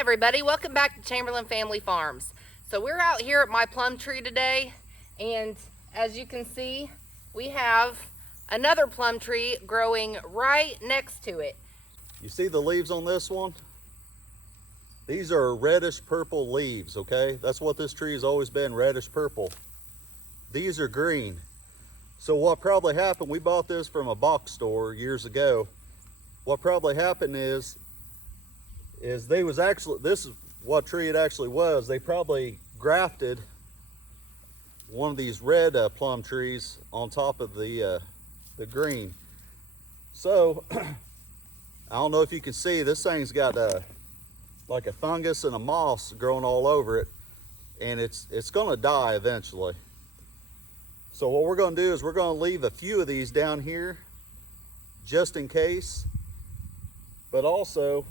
everybody, welcome back to Chamberlain Family Farms. So we're out here at my plum tree today, and as you can see, we have another plum tree growing right next to it. You see the leaves on this one? These are reddish purple leaves, okay? That's what this tree has always been, reddish purple. These are green. So what probably happened, we bought this from a box store years ago. What probably happened is they was actually, this is what tree it actually was. They probably grafted one of these red plum trees on top of the green. So I don't know if you can see, this thing's got like a fungus and a moss growing all over it, and it's gonna die eventually. So what we're gonna do is we're gonna leave a few of these down here just in case, but also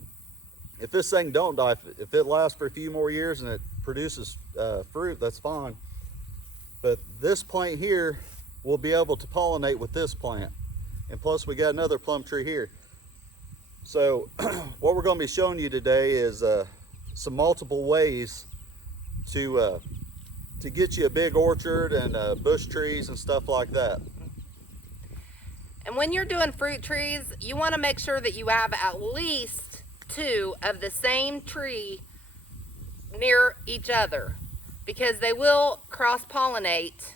if this thing don't die, if it lasts for a few more years and it produces fruit, that's fine. But this plant here will be able to pollinate with this plant. And plus we got another plum tree here. So what we're going to be showing you today is some multiple ways to get you a big orchard and bush trees and stuff like that. And when you're doing fruit trees, you want to make sure that you have at least two of the same tree near each other, because they will cross-pollinate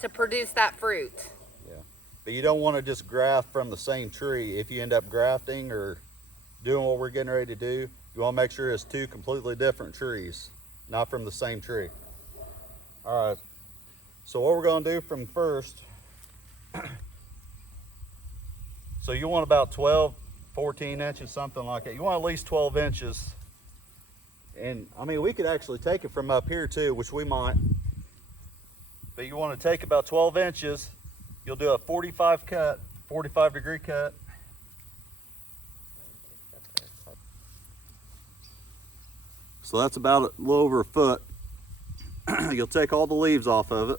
to produce that fruit. Yeah, but you don't want to just graft from the same tree. If you end up grafting or doing what we're getting ready to do, you want to make sure it's two completely different trees, not from the same tree. All right, so what we're going to do from first, so you want about 14 inches, something like that. You want at least 12 inches. And I mean, we could actually take it from up here too, which we might. But you want to take about 12 inches. You'll do a 45 degree cut. So that's about a little over a foot. You'll take all the leaves off of it.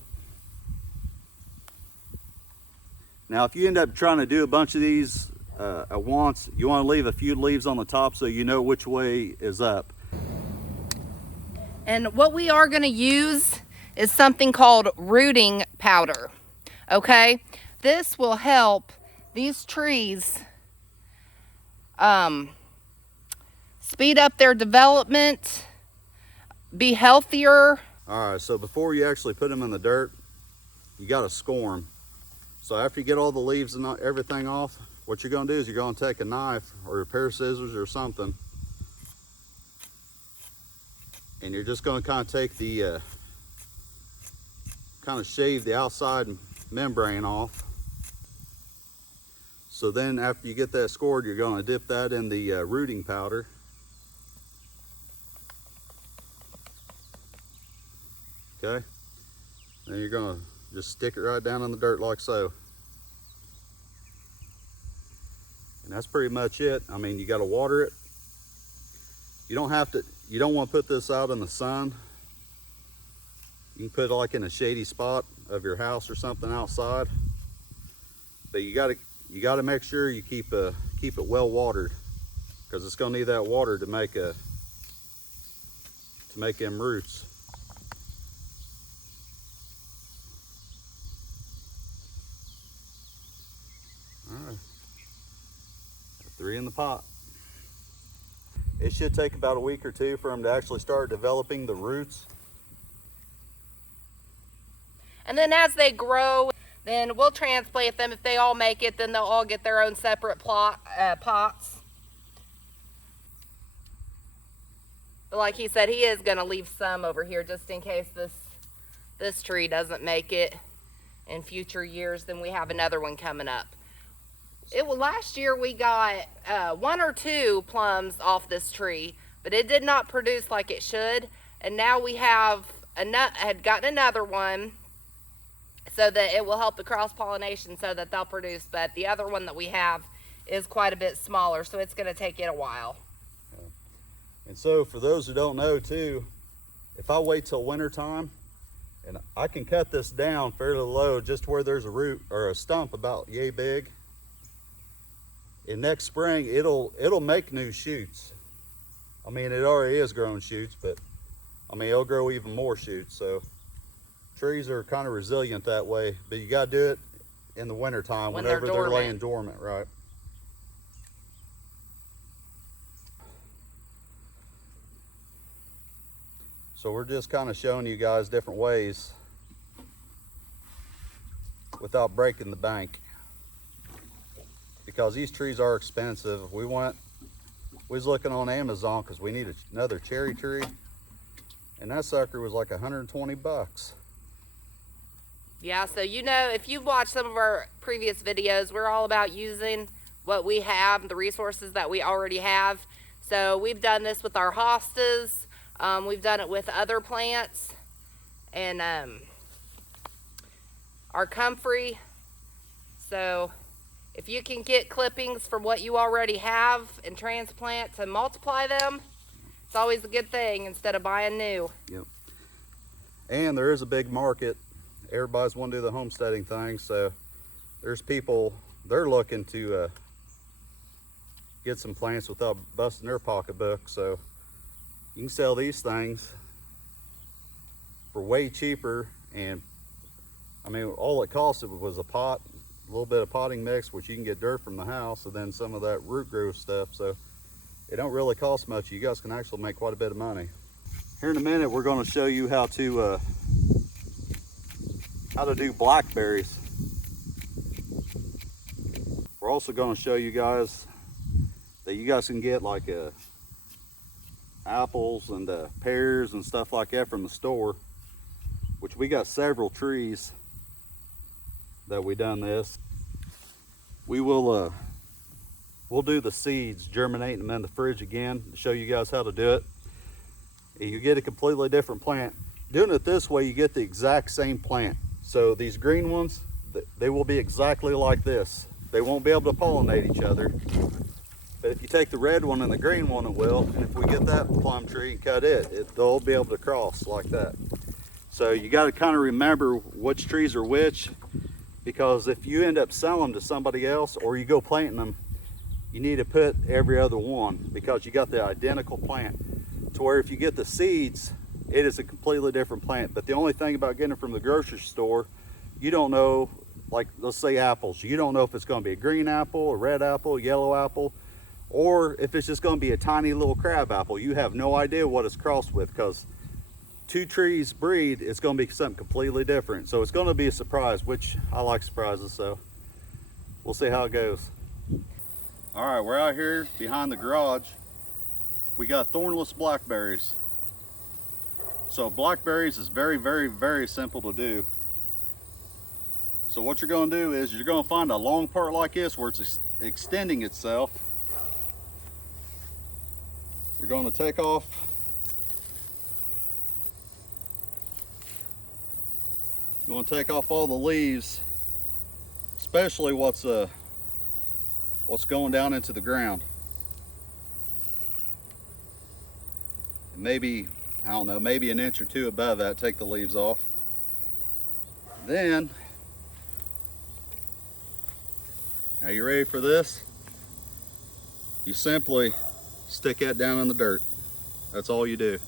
Now, if you end up trying to do a bunch of these at once, you want to leave a few leaves on the top so you know which way is up. And what we are going to use is something called rooting powder. Okay, this will help these trees speed up their development, be healthier. All right, so before you actually put them in the dirt, you got to score them. So after you get all the leaves and everything off, what you're going to do is you're going to take a knife or a pair of scissors or something, and you're just going to kind of take the kind of shave the outside membrane off. So then after you get that scored, you're going to dip that in the rooting powder. Okay, then you're going to just stick it right down in the dirt like so. And that's pretty much it. I mean, you got to water it. You don't want to put this out in the sun. You can put it like in a shady spot of your house or something outside. But you got to make sure you keep it well watered, because it's going to need that water to make them roots. All right. 3 in the pot. It should take about a week or two for them to actually start developing the roots. And then as they grow, then we'll transplant them. If they all make it, then they'll all get their own separate pots. But like he said, he is going to leave some over here just in case this tree doesn't make it in future years. Then we have another one coming up. Last year we got 1 or 2 plums off this tree, but it did not produce like it should. And now we had gotten another one, so that it will help the cross-pollination so that they'll produce. But the other one that we have is quite a bit smaller, so it's going to take it a while. And so for those who don't know too, if I wait till winter time, and I can cut this down fairly low just where there's a root or a stump about yay big, and next spring it'll make new shoots. I mean, it already is growing shoots, but I mean, it'll grow even more shoots. So trees are kind of resilient that way, but you got to do it in the winter time whenever they're laying dormant, right? So we're just kind of showing you guys different ways without breaking the bank, because these trees are expensive. We was looking on Amazon because we need another cherry tree, and that sucker was like 120 bucks. Yeah, so you know, if you've watched some of our previous videos, we're all about using what we have, the resources that we already have. So we've done this with our hostas, we've done it with other plants, and our comfrey. So if you can get clippings from what you already have and transplant to multiply them, it's always a good thing instead of buying new. Yep. And there is a big market. Everybody's want to do the homesteading thing, so there's people, they're looking to get some plants without busting their pocketbook. So you can sell these things for way cheaper, and I mean, all it costed was a pot, a little bit of potting mix, which you can get dirt from the house, and then some of that root growth stuff. So it don't really cost much. You guys can actually make quite a bit of money. Here in a minute, we're going to show you how to do blackberries. We're also going to show you guys that you guys can get like apples and pears and stuff like that from the store, which we got several trees that we done this. We will we'll do the seeds, germinate them in the fridge again to show you guys how to do it. You get a completely different plant. Doing it this way, you get the exact same plant. So these green ones, they will be exactly like this. They won't be able to pollinate each other. But if you take the red one and the green one, it will. And if we get that plum tree and cut they'll be able to cross like that. So you got to kind of remember which trees are which, because if you end up selling them to somebody else or you go planting them, you need to put every other one, because you got the identical plant. To where if you get the seeds, it is a completely different plant. But the only thing about getting it from the grocery store, you don't know, like let's say apples, you don't know if it's going to be a green apple, a red apple, a yellow apple, or if it's just going to be a tiny little crab apple. You have no idea what it's crossed with, because two trees breed, it's going to be something completely different. So it's going to be a surprise, which I like surprises, so we'll see how it goes. All right, we're out here behind the garage. We got thornless blackberries. So blackberries is very, very, very simple to do. So what you're going to do is you're going to find a long part like this where it's extending itself. You're going to take off all the leaves, especially what's going down into the ground. And maybe, I don't know, maybe an inch or two above that, take the leaves off. Then, are you ready for this? You simply stick that down in the dirt. That's all you do.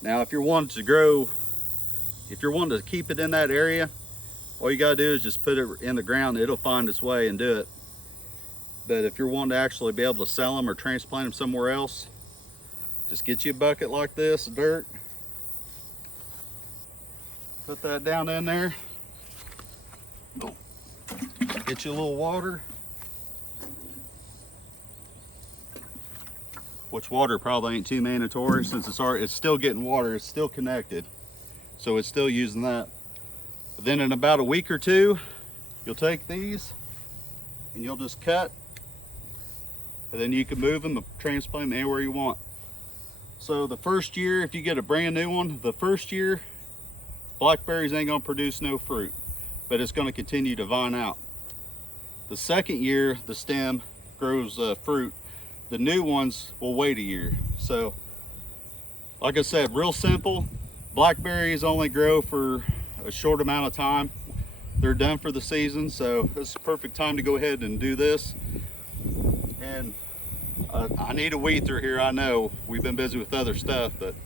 Now, if you're wanting to keep it in that area, all you gotta do is just put it in the ground. It'll find its way and do it. But if you're wanting to actually be able to sell them or transplant them somewhere else, just get you a bucket like this of dirt. Put that down in there. Get you a little water. Which water probably ain't too mandatory, since it's still getting water, it's still connected. So it's still using that. But then in about a week or two, you'll take these and you'll just cut, and then you can move them and transplant them anywhere you want. So the first year, if you get a brand new one, the first year, blackberries ain't gonna produce no fruit, but it's gonna continue to vine out. The second year, the stem grows fruit. The new ones will wait a year. So, like I said, real simple. Blackberries only grow for a short amount of time. they're done for the season, so this is the perfect time to go ahead and do this. And I need a weed through here. I know we've been busy with other stuff, but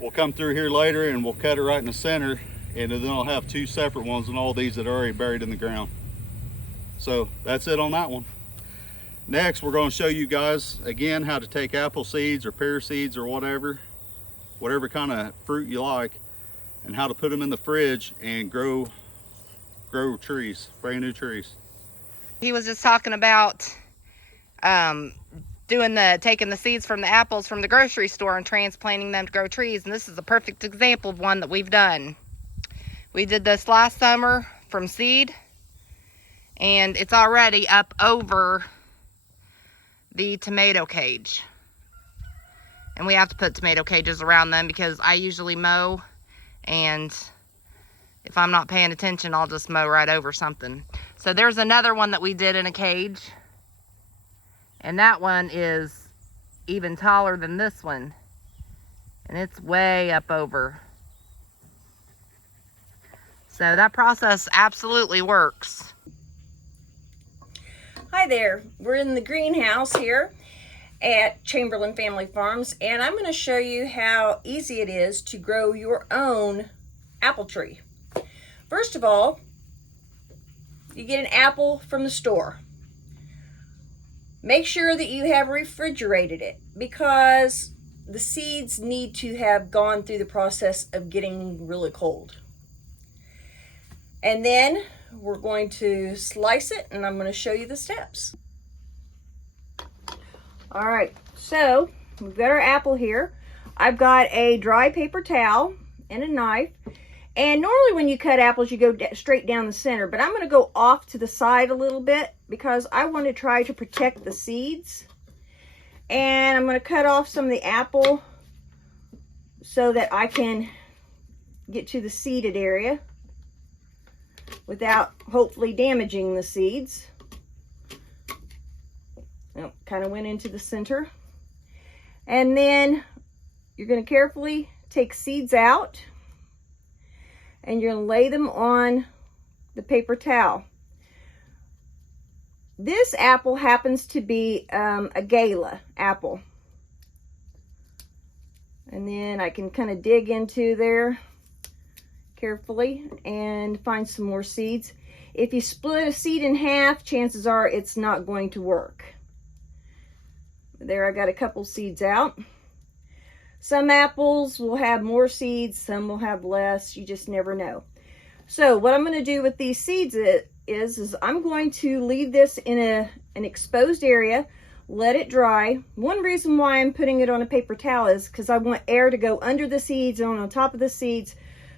we'll come through here later and we'll cut it right in the center, and then I'll have two separate ones and all these that are already buried in the ground. So that's it on that one. Next, we're going to show you guys again how to take apple seeds or pear seeds or whatever kind of fruit you like, and how to put them in the fridge and grow trees, brand new trees. He was just talking about taking the seeds from the apples from the grocery store and transplanting them to grow trees, and this is a perfect example of one that we've done. We did this last summer from seed, and it's already up over the tomato cage. And we have to put tomato cages around them because I usually mow, and if I'm not paying attention, I'll just mow right over something. So there's another one that we did in a cage, and that one is even taller than this one, and it's way up over. So that process absolutely works. Hi there, we're in the greenhouse here at Chamberlain Family Farms, and I'm going to show you how easy it is to grow your own apple tree. First of all, you get an apple from the store. Make sure that you have refrigerated it, because the seeds need to have gone through the process of getting really cold. And then we're going to slice it, and I'm going to show you the steps. All right, so we've got our apple here. I've got a dry paper towel and a knife. And normally when you cut apples, you go straight down the center, but I'm going to go off to the side a little bit because I want to try to protect the seeds. And I'm going to cut off some of the apple so that I can get to the seeded area without hopefully damaging the seeds. Kind of went into the center. And then you're going to carefully take seeds out, and you're going to lay them on the paper towel. This apple happens to be a gala apple. And then I can kind of dig into there carefully and find some more seeds. If you split a seed in half, chances are it's not going to work. There, I got a couple seeds out. Some apples will have more seeds, some will have less. You just never know. So what I'm going to do with these seeds is I'm going to leave this in an exposed area, let it dry. One reason why I'm putting it on a paper towel is because I want air to go under the seeds and on top of the seeds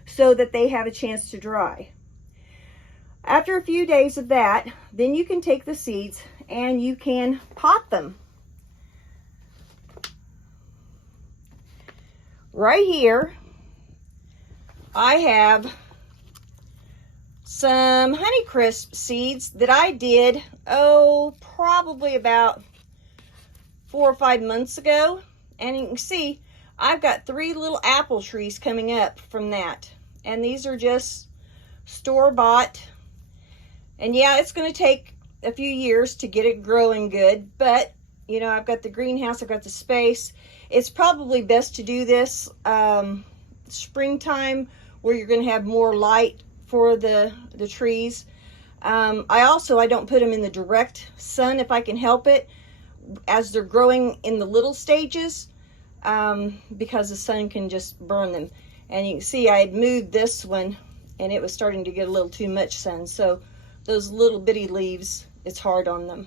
so that they have a chance to dry. After a few days of that, then you can take the seeds and you can pot them. Right here, I have some Honeycrisp seeds that I did, probably about 4 or 5 months ago. And you can see, I've got 3 little apple trees coming up from that. And these are just store-bought. And yeah, it's going to take a few years to get it growing good, but you know, I've got the greenhouse, I've got the space. It's probably best to do this springtime, where you're going to have more light for the trees. I don't put them in the direct sun if I can help it, as they're growing in the little stages, because the sun can just burn them. And you can see I had moved this one, and it was starting to get a little too much sun. So those little bitty leaves, it's hard on them.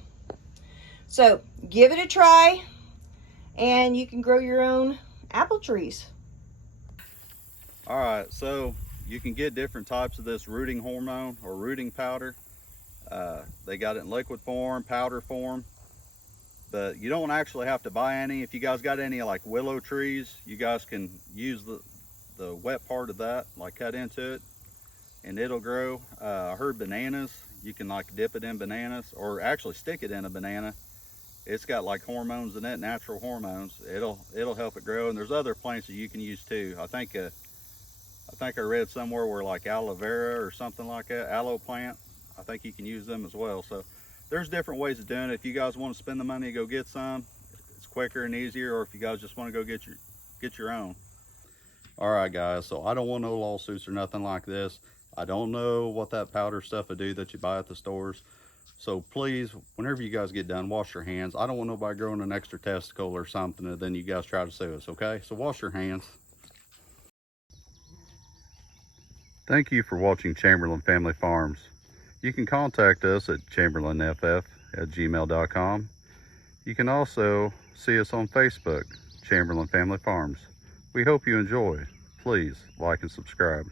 So give it a try, and you can grow your own apple trees. All right, so you can get different types of this rooting hormone or rooting powder. They got it in liquid form, powder form, but you don't actually have to buy any. If you guys got any like willow trees, you guys can use the wet part of that, like cut into it, and it'll grow. I heard bananas, you can like dip it in bananas, or actually stick it in a banana. It's got like hormones in it, natural hormones. It'll help it grow. And there's other plants that you can use too. I think I think I read somewhere where like aloe vera or something like that, aloe plant, I think you can use them as well. So there's different ways of doing it. If you guys want to spend the money to go get some, it's quicker and easier, or if you guys just want to go get your own. All right, guys, so I don't want no lawsuits or nothing like this. I don't know what that powder stuff would do that you buy at the stores. So please, whenever you guys get done, wash your hands. I don't want nobody growing an extra testicle or something and then you guys try to sue us, okay? So wash your hands. Thank you for watching Chamberlain Family Farms. You can contact us at chamberlainff@gmail.com. You can also see us on Facebook, Chamberlain Family Farms. We hope you enjoy. Please like and subscribe.